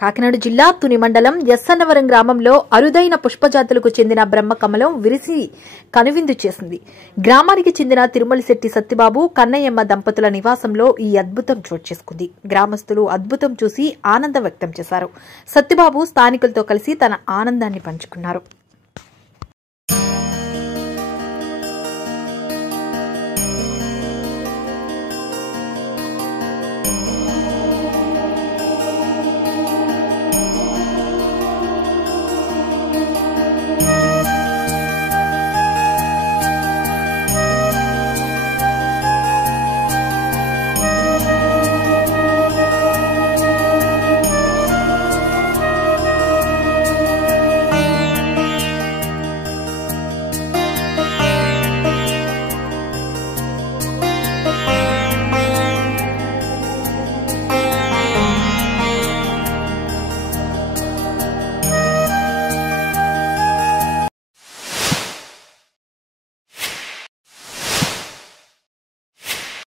కాకినాడ జిల్లా తుని మండలం ఎస్సన్నవరం గ్రామంలో అరుదైన పుష్పజాతులకు చెందిన బ్రహ్మకమలం విరిసి కనువిందు చేసింది. గ్రామానికి చెందిన తిరుమలశెట్టి సత్యబాబు, కన్నయ్యమ్మ దంపతుల నివాసంలో ఈ అద్భుతం చోటు చేసుకుంది. గ్రామస్తులు అద్భుతం చూసి ఆనందం వ్యక్తం చేశారు. సత్యబాబు స్థానికులతో కలిసి తన ఆనందాన్ని పంచుకున్నారు.